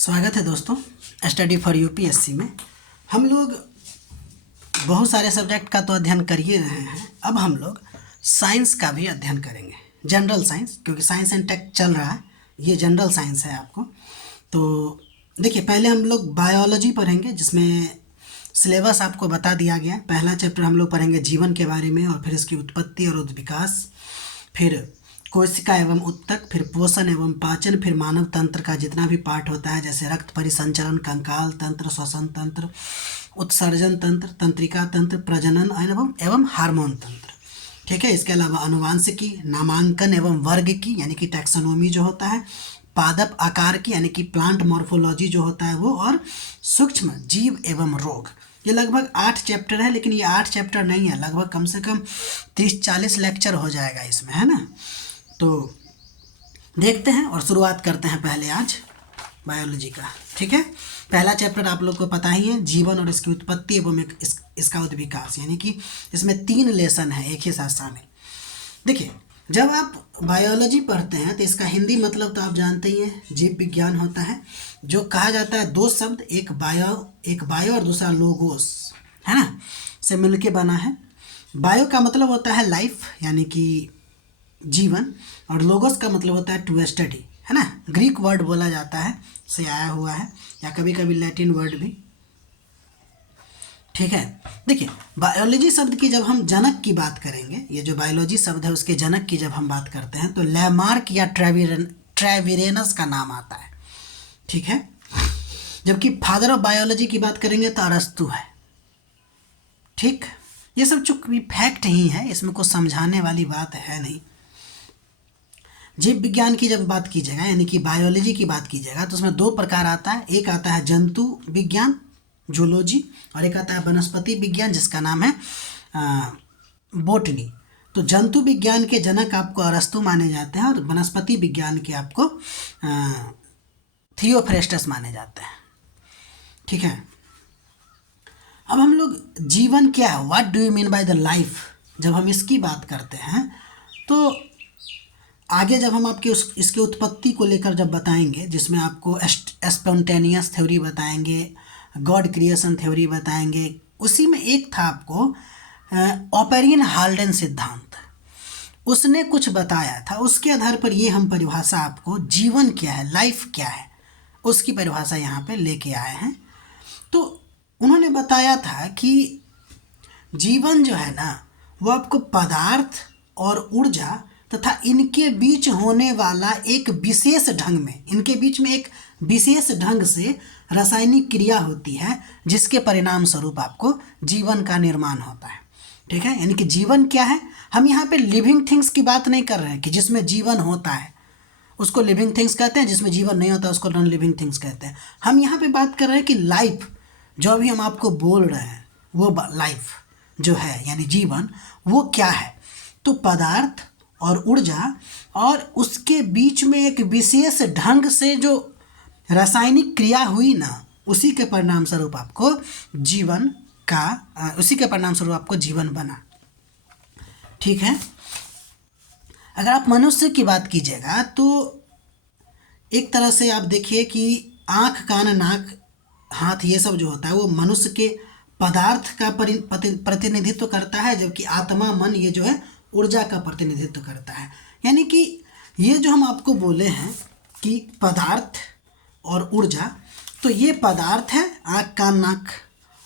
स्वागत है दोस्तों स्टडी फॉर यूपीएससी में। हम लोग बहुत सारे सब्जेक्ट का तो अध्ययन कर ही रहे हैं। अब हम लोग साइंस का भी अध्ययन करेंगे, जनरल साइंस, क्योंकि साइंस एंड टेक चल रहा है। ये जनरल साइंस है आपको। तो देखिए, पहले हम लोग बायोलॉजी पढ़ेंगे, जिसमें सिलेबस आपको बता दिया गया है। पहला चैप्टर हम लोग पढ़ेंगे जीवन के बारे में, और फिर इसकी उत्पत्ति और विकास, फिर कोशिका एवं उत्तक, फिर पोषण एवं पाचन, फिर मानव तंत्र का जितना भी पार्ट होता है, जैसे रक्त परिसंचरण, कंकाल तंत्र, श्वसन तंत्र, उत्सर्जन तंत्र, तंत्रिका तंत्र, प्रजनन एवं हार्मोन तंत्र। ठीक है। इसके अलावा अनुवांशिकी, नामांकन एवं वर्ग की, यानी कि टैक्सोनॉमी जो होता है, पादप आकार की, यानी कि प्लांट मॉर्फोलॉजी जो होता है वो, और सूक्ष्म जीव एवं रोग। ये लगभग 8 चैप्टर है, लेकिन ये 8 चैप्टर नहीं है, लगभग कम से कम 30-40 लेक्चर हो जाएगा इसमें, है ना। तो देखते हैं और शुरुआत करते हैं पहले आज बायोलॉजी का। ठीक है। पहला चैप्टर आप लोग को पता ही है, जीवन और इसकी उत्पत्ति एवं इसका विकास, यानी कि इसमें 3 लेसन है एक ही साथ शामिल। देखिए, जब आप बायोलॉजी पढ़ते हैं तो इसका हिंदी मतलब तो आप जानते ही हैं, जीव विज्ञान होता है, जो कहा जाता है 2 शब्द, एक बायो और दूसरा लोगोस, है ना, से मिलके बना है। बायो का मतलब होता है लाइफ, यानी कि जीवन, और लोगोस का मतलब होता है टू स्टडी, है ना। ग्रीक वर्ड बोला जाता है, से आया हुआ है, या कभी कभी लैटिन वर्ड भी। ठीक है। देखिए, बायोलॉजी शब्द की जब हम जनक की बात करेंगे, ये जो बायोलॉजी शब्द है उसके जनक की जब हम बात करते हैं, तो लैमार्क या ट्रेविरेनस का नाम आता है। ठीक है। जबकि फादर ऑफ बायोलॉजी की बात करेंगे तो अरस्तु है। ठीक। ये सब चूंकि फैक्ट ही है, इसमें कुछ समझाने वाली बात है नहीं। जीव विज्ञान की जब बात कीजिएगा, यानी कि बायोलॉजी की बात कीजिएगा, तो उसमें 2 प्रकार आता है। एक आता है जंतु विज्ञान, जूलॉजी, और एक आता है वनस्पति विज्ञान, जिसका नाम है बोटनी। तो जंतु विज्ञान के जनक आपको अरस्तु माने जाते हैं, और वनस्पति विज्ञान के आपको थियोफ्रेस्टस माने जाते हैं। ठीक है। अब हम लोग जीवन क्या है, what do you mean by the life, जब हम इसकी बात करते हैं, तो आगे जब हम आपके इसके उत्पत्ति को लेकर जब बताएंगे, जिसमें आपको स्पॉन्टेनियस थ्योरी बताएंगे, गॉड क्रिएशन थ्योरी बताएंगे, उसी में एक था आपको ऑपेरियन हाल्डेन सिद्धांत, उसने कुछ बताया था। उसके आधार पर ये हम परिभाषा आपको, जीवन क्या है, लाइफ क्या है, उसकी परिभाषा यहाँ पे लेके आए हैं। तो उन्होंने बताया था कि जीवन जो है ना, वो आपको पदार्थ और ऊर्जा तथा इनके बीच होने वाला एक विशेष ढंग में, इनके बीच में एक विशेष ढंग से रासायनिक क्रिया होती है, जिसके परिणाम स्वरूप आपको जीवन का निर्माण होता है। ठीक है। यानी कि जीवन क्या है, हम यहाँ पे लिविंग थिंग्स की बात नहीं कर रहे हैं कि जिसमें जीवन होता है उसको लिविंग थिंग्स कहते हैं, जिसमें जीवन नहीं होता उसको नॉन लिविंग थिंग्स कहते हैं। हम यहाँ पे बात कर रहे हैं कि लाइफ, जो अभी हम आपको बोल रहे हैं, वो लाइफ जो है, यानी जीवन, वो क्या है। तो पदार्थ और ऊर्जा और उसके बीच में एक विशेष ढंग से जो रासायनिक क्रिया हुई ना, उसी के परिणाम स्वरूप आपको जीवन बना। ठीक है। अगर आप मनुष्य की बात कीजिएगा, तो एक तरह से आप देखिए कि आँख, कान, नाक, हाथ, ये सब जो होता है वो मनुष्य के पदार्थ का प्रतिनिधित्व करता है, जबकि आत्मा, मन, ये जो है ऊर्जा का प्रतिनिधित्व करता है। यानी कि ये जो हम आपको बोले हैं कि पदार्थ और ऊर्जा, तो ये पदार्थ है आँख, कान, नाक,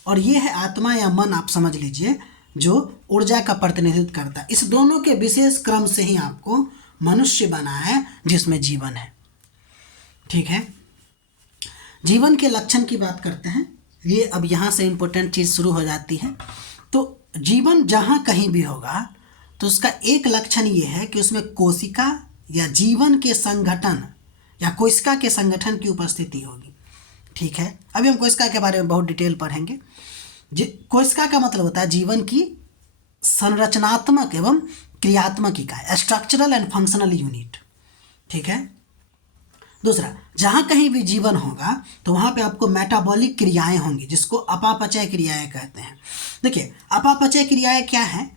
और ये है आत्मा या मन, आप समझ लीजिए, जो ऊर्जा का प्रतिनिधित्व करता है। इस दोनों के विशेष क्रम से ही आपको मनुष्य बना है, जिसमें जीवन है। ठीक है। जीवन के लक्षण की बात करते हैं। ये अब यहाँ से इम्पोर्टेंट चीज़ शुरू हो जाती है। तो जीवन जहाँ कहीं भी होगा, तो उसका एक लक्षण ये है कि उसमें कोशिका या जीवन के संगठन या कोशिका के संगठन की उपस्थिति होगी। ठीक है। अभी हम कोशिका के बारे में बहुत डिटेल पढ़ेंगे। कोशिका का मतलब होता है जीवन की संरचनात्मक एवं क्रियात्मक इकाई, स्ट्रक्चरल एंड फंक्शनल यूनिट। ठीक है। दूसरा, जहाँ कहीं भी जीवन होगा तो वहाँ पे आपको मेटाबॉलिक क्रियाएं होंगी, जिसको अपापचय क्रियाएं कहते हैं। देखिए, अपापचय क्रियाएं क्या है,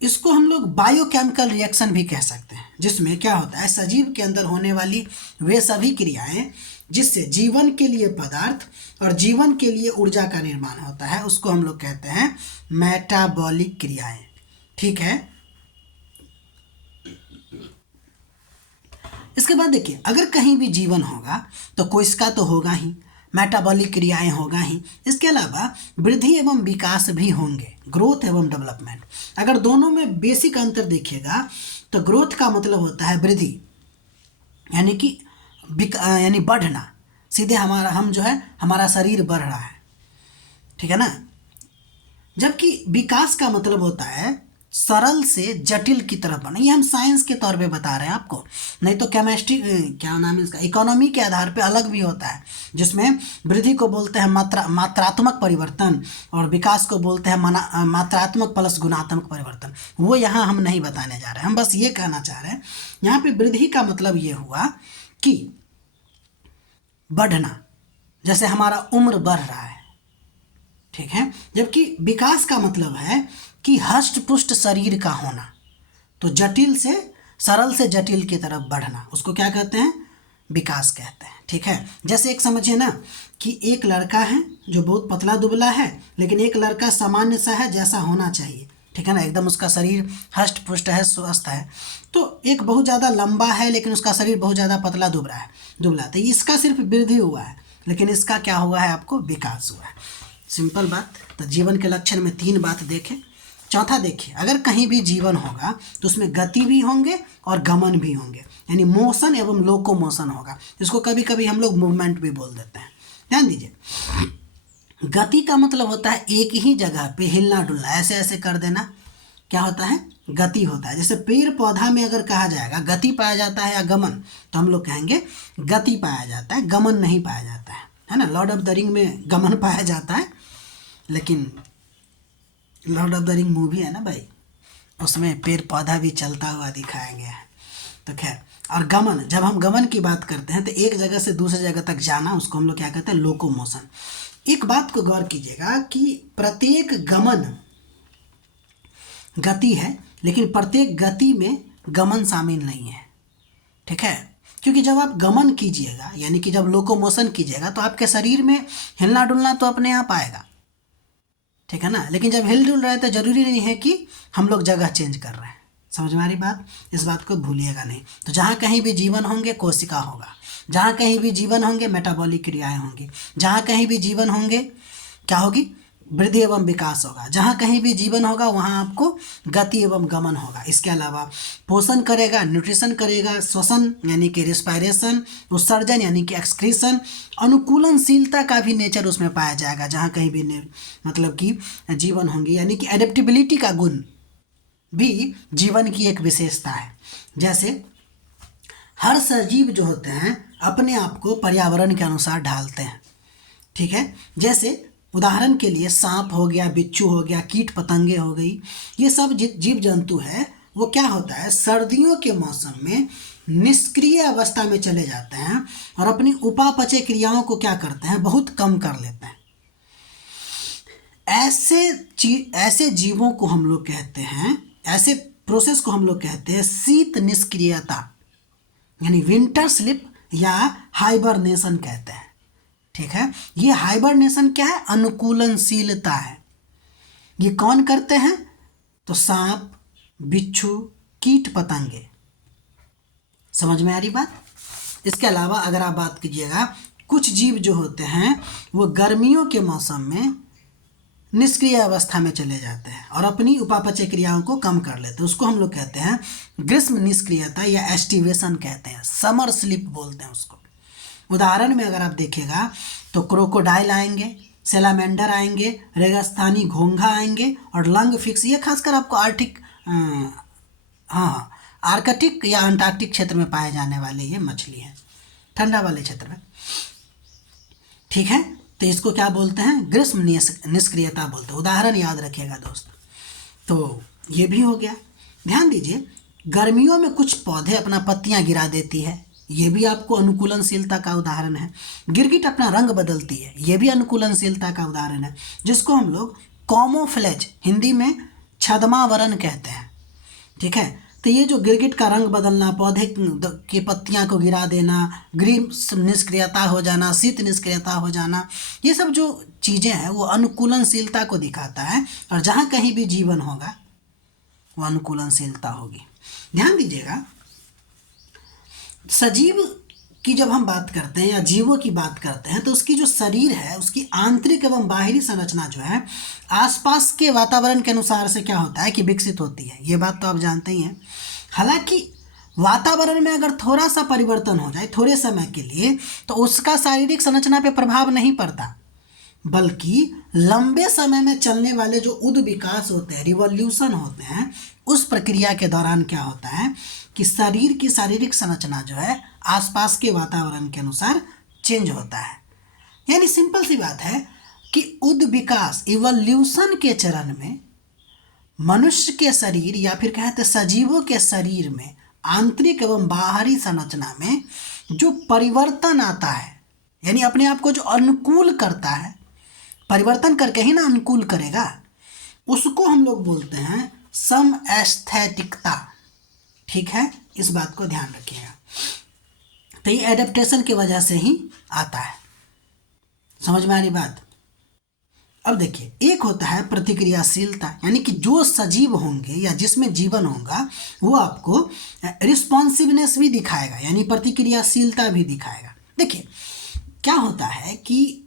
इसको हम लोग बायोकेमिकल रिएक्शन भी कह सकते हैं, जिसमें क्या होता है, सजीव के अंदर होने वाली वे सभी क्रियाएं जिससे जीवन के लिए पदार्थ और जीवन के लिए ऊर्जा का निर्माण होता है, उसको हम लोग कहते हैं मेटाबॉलिक क्रियाएं। ठीक है, इसके बाद देखिए, अगर कहीं भी जीवन होगा तो कोशिका तो होगा ही, मेटाबॉलिक क्रियाएं होगा ही, इसके अलावा वृद्धि एवं विकास भी होंगे, ग्रोथ एवं डेवलपमेंट। अगर दोनों में बेसिक अंतर देखिएगा तो ग्रोथ का मतलब होता है वृद्धि, यानी कि यानी बढ़ना, सीधे हम जो है हमारा शरीर बढ़ रहा है, ठीक है ना। जबकि विकास का मतलब होता है सरल से जटिल की तरफ बढ़ना। ये हम साइंस के तौर पे बता रहे हैं आपको, नहीं तो केमिस्ट्री क्या नाम है इसका, इकोनॉमी के आधार पे अलग भी होता है, जिसमें वृद्धि को बोलते हैं मात्रात्मक परिवर्तन और विकास को बोलते हैं मात्रात्मक प्लस गुणात्मक परिवर्तन। वो यहाँ हम नहीं बताने जा रहे हैं, हम बस ये कहना चाह रहे हैं यहाँ पे वृद्धि का मतलब ये हुआ कि बढ़ना, जैसे हमारा उम्र बढ़ रहा है, ठीक है। जबकि विकास का मतलब है कि हष्ट पुष्ट शरीर का होना, तो जटिल से सरल से जटिल की तरफ बढ़ना, उसको क्या कहते हैं, विकास कहते हैं, ठीक है। जैसे एक समझिए ना कि एक लड़का है जो बहुत पतला दुबला है, लेकिन एक लड़का सामान्य सा है जैसा होना चाहिए, ठीक है ना, एकदम उसका शरीर हष्ट पुष्ट है, स्वस्थ है। तो एक बहुत ज़्यादा लंबा है लेकिन उसका शरीर बहुत ज़्यादा पतला दुबला, तो इसका सिर्फ वृद्धि हुआ है, लेकिन इसका क्या हुआ है, आपको विकास हुआ है। सिंपल बात। तो जीवन के लक्षण में 3 बात देखें। चौथा देखिए, अगर कहीं भी जीवन होगा तो उसमें गति भी होंगे और गमन भी होंगे, यानी मोशन एवं लोको मोशन होगा, जिसको कभी कभी हम लोग मूवमेंट भी बोल देते हैं। ध्यान दीजिए, गति का मतलब होता है एक ही जगह पे हिलना डुलना, ऐसे ऐसे कर देना, क्या होता है, गति होता है। जैसे पेड़ पौधा में अगर कहा जाएगा गति पाया जाता है या गमन, तो हम लोग कहेंगे गति पाया जाता है, गमन नहीं पाया जाता है ना। लॉर्ड ऑफ द रिंग में गमन पाया जाता है, लेकिन Lord of the ring movie है ना भाई, उसमें पेड़ पौधा भी चलता हुआ दिखाया गया है। तो खैर, और गमन, जब हम गमन की बात करते हैं तो एक जगह से दूसरी जगह तक जाना, उसको हम लोग क्या कहते हैं, लोकोमोशन। एक बात को गौर कीजिएगा कि प्रत्येक गमन गति है, लेकिन प्रत्येक गति में गमन शामिल नहीं है, ठीक है। क्योंकि जब आप गमन कीजिएगा, यानी कि जब लोकोमोशन कीजिएगा, तो आपके शरीर में हिलना डुलना तो अपने आप आएगा, ठीक है ना। लेकिन जब हिल डुल रहे हैं तो ज़रूरी नहीं है कि हम लोग जगह चेंज कर रहे हैं। समझ में आ रही बात, इस बात को भूलिएगा नहीं। तो जहाँ कहीं भी जीवन होंगे कोशिका होगा, जहाँ कहीं भी जीवन होंगे मेटाबॉलिक क्रियाएं होंगी, जहाँ कहीं भी जीवन होंगे क्या होगी, वृद्धि एवं विकास होगा, जहाँ कहीं भी जीवन होगा वहाँ आपको गति एवं गमन होगा। इसके अलावा पोषण करेगा, न्यूट्रिशन करेगा, श्वसन यानी कि रिस्पायरेशन, उत्सर्जन यानी कि एक्सक्रीशन, अनुकूलनशीलता का भी नेचर उसमें पाया जाएगा जहाँ कहीं भी मतलब कि जीवन होंगे, यानी कि एडेप्टेबिलिटी का गुण भी जीवन की एक विशेषता है। जैसे हर सजीव जो होते हैं अपने आप को पर्यावरण के अनुसार ढालते हैं, ठीक है। जैसे उदाहरण के लिए सांप हो गया, बिच्छू हो गया, कीट पतंगे हो गई, ये सब जीव जंतु है, वो क्या होता है, सर्दियों के मौसम में निष्क्रिय अवस्था में चले जाते हैं और अपनी उपापचय क्रियाओं को क्या करते हैं, बहुत कम कर लेते हैं। ऐसे जीवों को हम लोग कहते हैं, ऐसे प्रोसेस को हम लोग कहते हैं शीत निष्क्रियता, यानी विंटर स्लीप या हाइबरनेशन कहते हैं, ठीक है। ये हाइबरनेशन क्या है, अनुकूलनशीलता है। ये कौन करते हैं, तो सांप, बिच्छू, कीट पतंगे। समझ में आ रही बात। इसके अलावा अगर आप बात कीजिएगा, कुछ जीव जो होते हैं वो गर्मियों के मौसम में निष्क्रिय अवस्था में चले जाते हैं और अपनी उपापचय क्रियाओं को कम कर लेते हैं, उसको हम लोग कहते हैं ग्रीष्म निष्क्रियता या एस्टिवेशन कहते हैं, समर स्लीप बोलते हैं उसको। उदाहरण में अगर आप देखिएगा तो क्रोकोडाइल आएंगे, सेलामेंडर आएंगे, रेगिस्तानी घोंघा आएंगे और लंग फिक्स, ये खासकर आपको आर्कटिक या अंटार्कटिक क्षेत्र में पाए जाने वाले ये मछली हैं, ठंडा वाले क्षेत्र में, ठीक है। तो इसको क्या बोलते हैं, ग्रीष्म निष्क्रियता बोलते हैं। उदाहरण याद रखिएगा दोस्त। तो ये भी हो गया। ध्यान दीजिए, गर्मियों में कुछ पौधे अपना पत्तियां गिरा देती है, ये भी आपको अनुकूलनशीलता का उदाहरण है। गिरगिट अपना रंग बदलती है, ये भी अनुकूलनशीलता का उदाहरण है, जिसको हम लोग कैमोफ्लेज, हिंदी में छद्मावरण कहते हैं, ठीक है। तो ये जो गिरगिट का रंग बदलना, पौधे की पत्तियां को गिरा देना, ग्रीष्म निष्क्रियता हो जाना, शीत निष्क्रियता हो जाना, ये सब जो चीज़ें हैं वो अनुकूलनशीलता को दिखाता है। और जहाँ कहीं भी जीवन होगा वो अनुकूलनशीलता होगी। ध्यान दीजिएगा, सजीव की जब हम बात करते हैं या जीवों की बात करते हैं तो उसकी जो शरीर है, उसकी आंतरिक एवं बाहरी संरचना जो है आसपास के वातावरण के अनुसार से क्या होता है कि विकसित होती है। ये बात तो आप जानते ही हैं। हालांकि वातावरण में अगर थोड़ा सा परिवर्तन हो जाए थोड़े समय के लिए तो उसका शारीरिक संरचना पे प्रभाव नहीं पड़ता, बल्कि लंबे समय में चलने वाले जो उद विकास होते हैं, रिवॉल्यूशन होते हैं, उस प्रक्रिया के दौरान क्या होता है कि शरीर की शारीरिक संरचना जो है आसपास के वातावरण के अनुसार चेंज होता है। यानी सिंपल सी बात है कि उद विकास, इवोल्यूशन के चरण में मनुष्य के शरीर या फिर कहते सजीवों के शरीर में आंतरिक एवं बाहरी संरचना में जो परिवर्तन आता है, यानी अपने आप को जो अनुकूल करता है, परिवर्तन करके ही ना अनुकूल करेगा, उसको हम लोग बोलते हैं समएस्थेटिकता। ठीक है, इस बात को ध्यान रखिएगा। तो ये एडेप्टेशन की वजह से ही आता है। समझ में आ रही बात? अब देखिए, एक होता है प्रतिक्रियाशीलता, यानी कि जो सजीव होंगे या जिसमें जीवन होगा वो आपको रिस्पॉन्सिवनेस भी दिखाएगा, यानी प्रतिक्रियाशीलता भी दिखाएगा। देखिए क्या होता है कि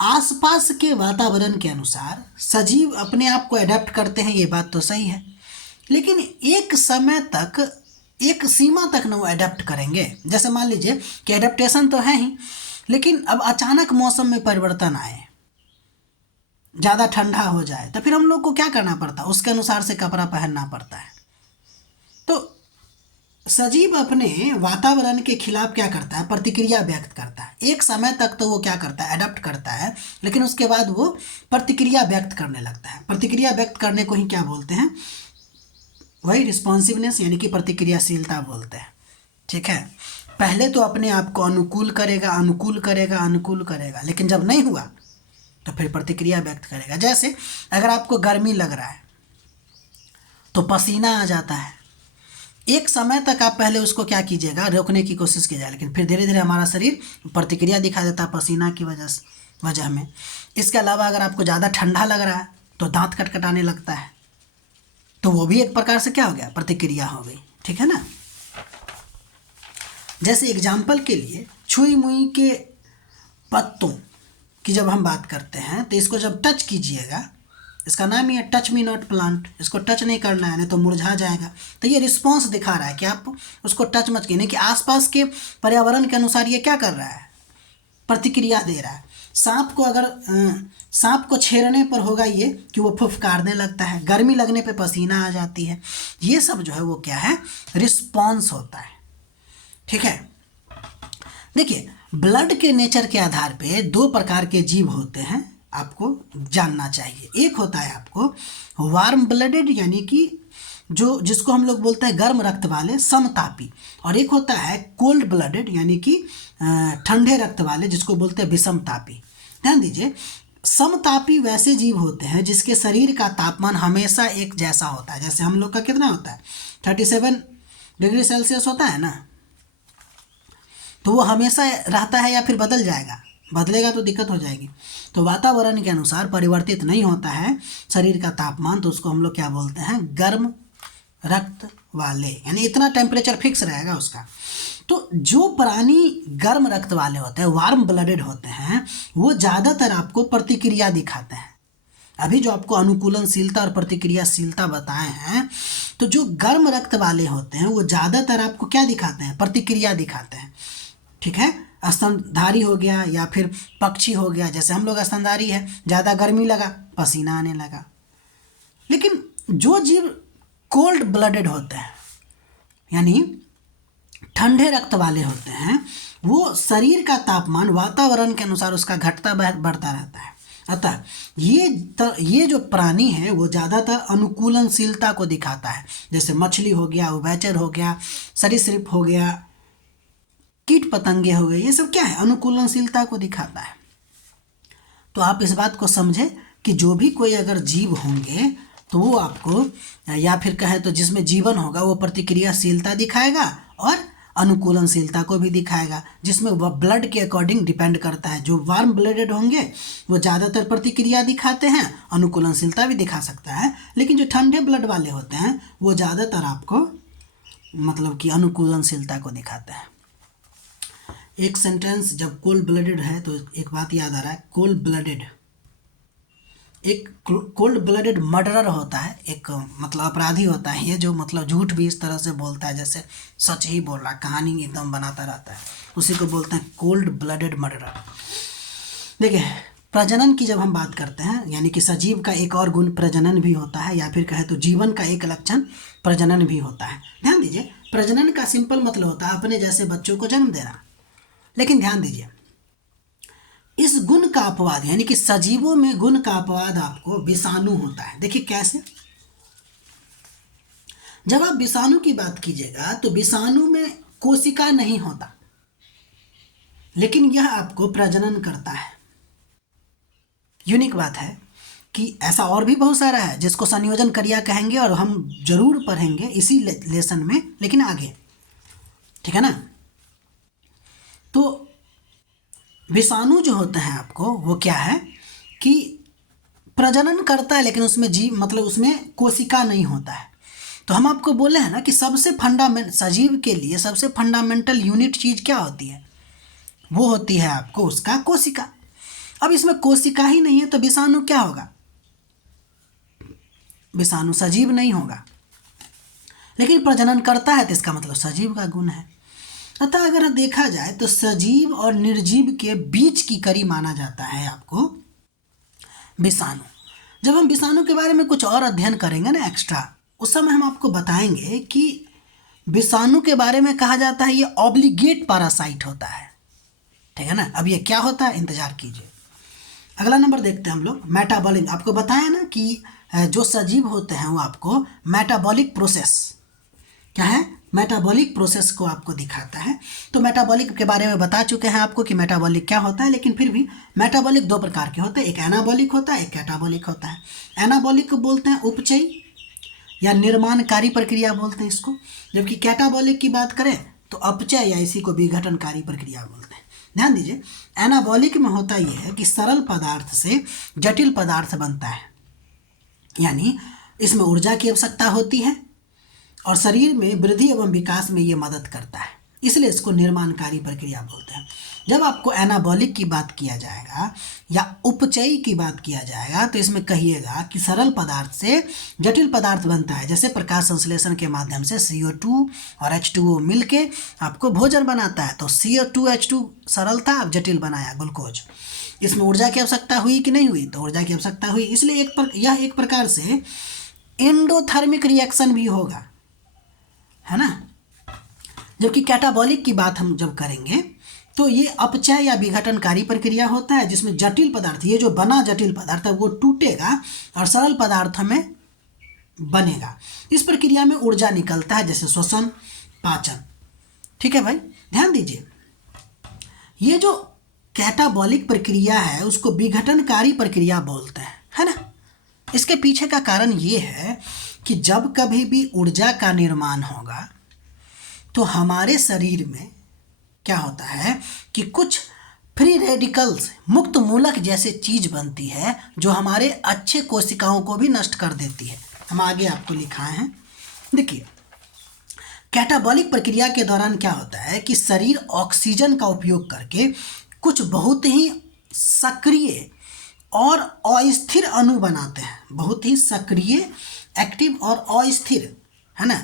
आसपास के वातावरण के अनुसार सजीव अपने आप को एडेप्ट करते हैं, ये बात तो सही है, लेकिन एक समय तक, एक सीमा तक ना वो एडेप्ट करेंगे। जैसे मान लीजिए कि एडेप्टेशन तो है ही, लेकिन अब अचानक मौसम में परिवर्तन आए, ज़्यादा ठंडा हो जाए, तो फिर हम लोग को क्या करना पड़ता है, उसके अनुसार से कपड़ा पहनना पड़ता है। तो सजीव अपने वातावरण के खिलाफ क्या करता है, प्रतिक्रिया व्यक्त करता है। एक समय तक तो वो क्या करता है, एडप्ट करता है, लेकिन उसके बाद वो प्रतिक्रिया व्यक्त करने लगता है। प्रतिक्रिया व्यक्त करने को ही क्या बोलते हैं, वही रिस्पॉन्सिवनेस यानी कि प्रतिक्रियाशीलता बोलते हैं। ठीक है, पहले तो अपने आप को अनुकूल करेगा, अनुकूल करेगा, अनुकूल करेगा, लेकिन जब नहीं हुआ तो फिर प्रतिक्रिया व्यक्त करेगा। जैसे अगर आपको गर्मी लग रहा है तो पसीना आ जाता है, एक समय तक आप पहले उसको क्या कीजिएगा, रोकने की कोशिश कीजिएगा, लेकिन फिर धीरे धीरे हमारा शरीर प्रतिक्रिया दिखा देता है पसीना की वजह में। इसके अलावा अगर आपको ज़्यादा ठंडा लग रहा है तो दांत कटकटाने लगता है, तो वो भी एक प्रकार से क्या हो गया, प्रतिक्रिया हो गई। ठीक है ना। जैसे एग्जाम्पल के लिए छुई मुई के पत्तों की जब हम बात करते हैं तो इसको जब टच कीजिएगा, इसका नाम ही है टच मी नॉट प्लांट, इसको टच नहीं करना है नहीं तो मुरझा जाएगा। तो ये रिस्पॉन्स दिखा रहा है कि आप उसको टच मत कीजिए, कि आसपास के पर्यावरण के अनुसार ये क्या कर रहा है, प्रतिक्रिया दे रहा है। सांप को अगर सांप को छेड़ने पर होगा ये कि वो फुफकारने लगता है, गर्मी लगने पे पसीना आ जाती है। ये सब जो है वो क्या है, रिस्पॉन्स होता है। ठीक है, देखिए ब्लड के नेचर के आधार पे दो प्रकार के जीव होते हैं, आपको जानना चाहिए। एक होता है आपको वार्म ब्लडेड, यानी कि जो जिसको हम लोग बोलते हैं गर्म रक्त वाले, समतापी, और एक होता है कोल्ड ब्लडेड, यानी कि ठंडे रक्त वाले, जिसको बोलते हैं विषमतापी। ध्यान दीजिए, समतापी वैसे जीव होते हैं जिसके शरीर का तापमान हमेशा एक जैसा होता है। जैसे हम लोग का कितना होता है, 37 डिग्री सेल्सियस होता है ना, तो वो हमेशा रहता है या फिर बदल जाएगा, बदलेगा तो दिक्कत हो जाएगी। तो वातावरण के अनुसार परिवर्तित नहीं होता है शरीर का तापमान, तो उसको हम लोग क्या बोलते हैं, गर्म रक्त वाले, यानी इतना टेम्परेचर फिक्स रहेगा उसका। तो जो प्राणी गर्म रक्त वाले होते हैं, वार्म ब्लडेड होते हैं, वो ज़्यादातर आपको प्रतिक्रिया दिखाते हैं। अभी जो आपको अनुकूलनशीलता और प्रतिक्रियाशीलता बताए हैं, तो जो गर्म रक्त वाले होते हैं वो ज़्यादातर आपको क्या दिखाते हैं, प्रतिक्रिया दिखाते हैं। ठीक है, स्तनधारी हो गया या फिर पक्षी हो गया, जैसे हम लोग स्तनधारी है, ज़्यादा गर्मी लगा पसीना आने लगा। लेकिन जो जीव कोल्ड ब्लडेड होते हैं, यानी ठंडे रक्त वाले होते हैं, वो शरीर का तापमान वातावरण के अनुसार उसका घटता बढ़ता रहता है। अतः ये जो प्राणी है वो ज़्यादातर अनुकूलनशीलता को दिखाता है। जैसे मछली हो गया, उभयचर हो गया, सरीसृप हो गया, कीट पतंगे हो गए, ये सब क्या है, अनुकूलनशीलता को दिखाता है। तो आप इस बात को समझे कि जो भी कोई अगर जीव होंगे तो वो आपको, या फिर कहें तो जिसमें जीवन होगा वो प्रतिक्रियाशीलता दिखाएगा और अनुकूलनशीलता को भी दिखाएगा, जिसमें वह ब्लड के अकॉर्डिंग डिपेंड करता है। जो वार्म ब्लडेड होंगे वो ज़्यादातर प्रतिक्रिया दिखाते हैं, अनुकूलनशीलता भी दिखा सकता है, लेकिन जो ठंडे ब्लड वाले होते हैं वो ज़्यादातर आपको मतलब कि अनुकूलनशीलता को दिखाते हैं। एक सेंटेंस, जब कोल्ड ब्लडेड है तो एक बात याद आ रहा है, कोल्ड ब्लडेड मर्डरर होता है, एक मतलब अपराधी होता है ये, जो मतलब झूठ भी इस तरह से बोलता है जैसे सच ही बोल रहा है, कहानी एकदम बनाता रहता है, उसी को बोलते हैं कोल्ड ब्लडेड मर्डरर। देखिए, प्रजनन की जब हम बात करते हैं, यानी कि सजीव का एक और गुण प्रजनन भी होता है, या फिर कहे तो जीवन का एक लक्षण प्रजनन भी होता है। ध्यान दीजिए, प्रजनन का सिंपल मतलब होता है अपने जैसे बच्चों को जन्म देना, लेकिन ध्यान दीजिए इस गुण का अपवाद, यानी कि सजीवों में गुण का अपवाद आपको विषाणु होता है। देखिए कैसे, जब आप विषाणु की बात कीजिएगा तो विषाणु में कोशिका नहीं होता, लेकिन यह आपको प्रजनन करता है। यूनिक बात है कि ऐसा और भी बहुत सारा है जिसको संयोजन क्रिया कहेंगे और हम जरूर पढ़ेंगे इसी लेसन में, लेकिन आगे, ठीक है ना। तो विषाणु जो होते हैं आपको, वो क्या है कि प्रजनन करता है, लेकिन उसमें मतलब उसमें कोशिका नहीं होता है। तो हम आपको बोले हैं ना कि सजीव के लिए सबसे फंडामेंटल यूनिट चीज़ क्या होती है, वो होती है आपको उसका कोशिका। अब इसमें कोशिका ही नहीं है तो विषाणु क्या होगा, विषाणु सजीव नहीं होगा, लेकिन प्रजनन करता है तो इसका मतलब सजीव का गुण है। अतः अगर देखा जाए तो सजीव और निर्जीव के बीच की कड़ी माना जाता है आपको विषाणु। जब हम विषाणु के बारे में कुछ और अध्ययन करेंगे ना एक्स्ट्रा, उस समय हम आपको बताएंगे कि विषाणु के बारे में कहा जाता है ये ऑब्लिगेट पैरासाइट होता है, ठीक है ना। अब ये क्या होता है, इंतजार कीजिए। अगला नंबर देखते हैं हम लोग, मेटाबॉलिक। आपको बताया ना कि जो सजीव होते हैं वो आपको मेटाबॉलिक प्रोसेस, क्या है, मेटाबॉलिक प्रोसेस को आपको दिखाता है। तो मेटाबॉलिक के बारे में बता चुके हैं आपको कि मेटाबॉलिक क्या होता है, लेकिन फिर भी मेटाबॉलिक दो प्रकार के होते हैं, एक एनाबॉलिक होता है, एक कैटाबॉलिक होता है। एनाबॉलिक को बोलते हैं उपचयी या निर्माणकारी प्रक्रिया बोलते हैं इसको, जबकि कैटाबॉलिक की बात करें तो अपचय या इसी को विघटनकारी प्रक्रिया बोलते हैं। ध्यान दीजिए, एनाबॉलिक में होता यह है कि सरल पदार्थ से जटिल पदार्थ बनता है, यानी इसमें ऊर्जा की आवश्यकता होती है और शरीर में वृद्धि एवं विकास में ये मदद करता है, इसलिए इसको निर्माणकारी प्रक्रिया बोलते हैं। जब आपको एनाबॉलिक की बात किया जाएगा या उपचयी की बात किया जाएगा तो इसमें कहिएगा कि सरल पदार्थ से जटिल पदार्थ बनता है, जैसे प्रकाश संश्लेषण के माध्यम से CO2 और H2O मिलके आपको भोजन बनाता है। तो CO2 H2 सरल था, अब जटिल बनाया ग्लूकोज। इसमें ऊर्जा की आवश्यकता हुई कि नहीं हुई, तो ऊर्जा की आवश्यकता हुई, इसलिए यह एक प्रकार से एंडोथर्मिक रिएक्शन भी होगा, है ना। जबकि कैटाबॉलिक की बात हम जब करेंगे तो ये अपचय या विघटनकारी प्रक्रिया होता है, जिसमें जटिल पदार्थ, ये जो बना जटिल पदार्थ है वो टूटेगा और सरल पदार्थ में बनेगा। इस प्रक्रिया में ऊर्जा निकलता है, जैसे श्वसन, पाचन, ठीक है भाई। ध्यान दीजिए, ये जो कैटाबॉलिक प्रक्रिया है उसको विघटनकारी प्रक्रिया बोलते हैं, है ना। इसके पीछे का कारण ये है कि जब कभी भी ऊर्जा का निर्माण होगा तो हमारे शरीर में क्या होता है कि कुछ फ्री रेडिकल्स, मुक्त मूलक जैसे चीज बनती है जो हमारे अच्छे कोशिकाओं को भी नष्ट कर देती है। हम आगे आपको लिखाए हैं, देखिए कैटाबॉलिक प्रक्रिया के दौरान क्या होता है कि शरीर ऑक्सीजन का उपयोग करके कुछ बहुत ही सक्रिय और अस्थिर अणु बनाते हैं, बहुत ही सक्रिय, एक्टिव और अस्थिर, है ना,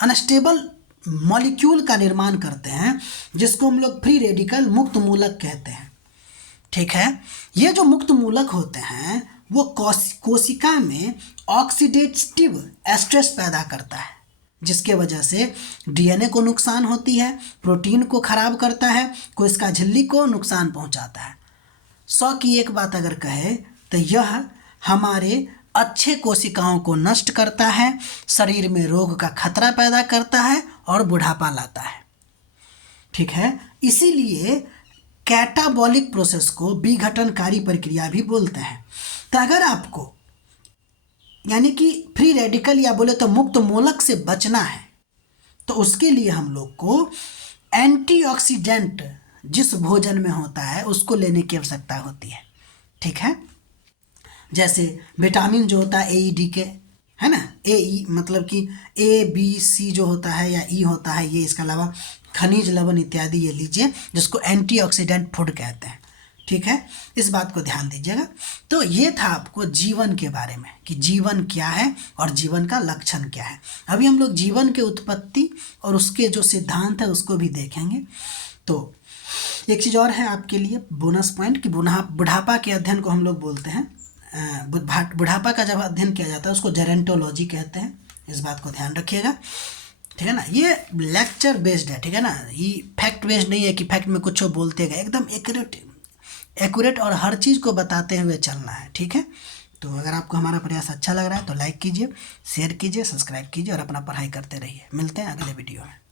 अनस्टेबल मॉलिक्यूल का निर्माण करते हैं, जिसको हम लोग फ्री रेडिकल, मुक्त मूलक कहते हैं, ठीक है। ये जो मुक्त मूलक होते हैं वो कोशिका में ऑक्सीडेटिव स्ट्रेस पैदा करता है, जिसके वजह से DNA को नुकसान होती है, प्रोटीन को खराब करता है, कोशिका झिल्ली को नुकसान पहुंचाता है। 100 की एक बात अगर कहे तो यह हमारे अच्छे कोशिकाओं को नष्ट करता है, शरीर में रोग का खतरा पैदा करता है और बुढ़ापा लाता है, ठीक है। इसीलिए कैटाबॉलिक प्रोसेस को विघटनकारी प्रक्रिया भी बोलते हैं। तो अगर आपको यानी कि फ्री रेडिकल या बोले तो मुक्त मूलक से बचना है, तो उसके लिए हम लोग को एंटीऑक्सीडेंट जिस भोजन में होता है उसको लेने की आवश्यकता होती है। ठीक है, जैसे विटामिन जो होता है AED के, है ना, AE मतलब कि ABC जो होता है या E होता है, ये इसके अलावा खनिज लवण इत्यादि ये लीजिए, जिसको एंटीऑक्सीडेंट फूड कहते हैं। ठीक है, इस बात को ध्यान दीजिएगा। तो ये था आपको जीवन के बारे में कि जीवन क्या है और जीवन का लक्षण क्या है। अभी हम लोग जीवन के उत्पत्ति और उसके जो सिद्धांत है उसको भी देखेंगे। तो एक चीज़ और है आपके लिए बोनस पॉइंट कि बुढ़ापा के अध्ययन को हम लोग बोलते हैं, बुढ़ापा का जब अध्ययन किया जाता है उसको जेरेंटोलॉजी कहते हैं। इस बात को ध्यान रखिएगा। ठीक है ना, ये लेक्चर बेस्ड है। ठीक है ना, ये फैक्ट बेस्ड नहीं है कि फैक्ट में कुछ बोलते गए, एकदम एक्यूरेट और हर चीज़ को बताते हुए चलना है। ठीक है, तो अगर आपको हमारा प्रयास अच्छा लग रहा है तो लाइक कीजिए, शेयर कीजिए, सब्सक्राइब कीजिए और अपना पढ़ाई करते रहिए। मिलते हैं अगले वीडियो में।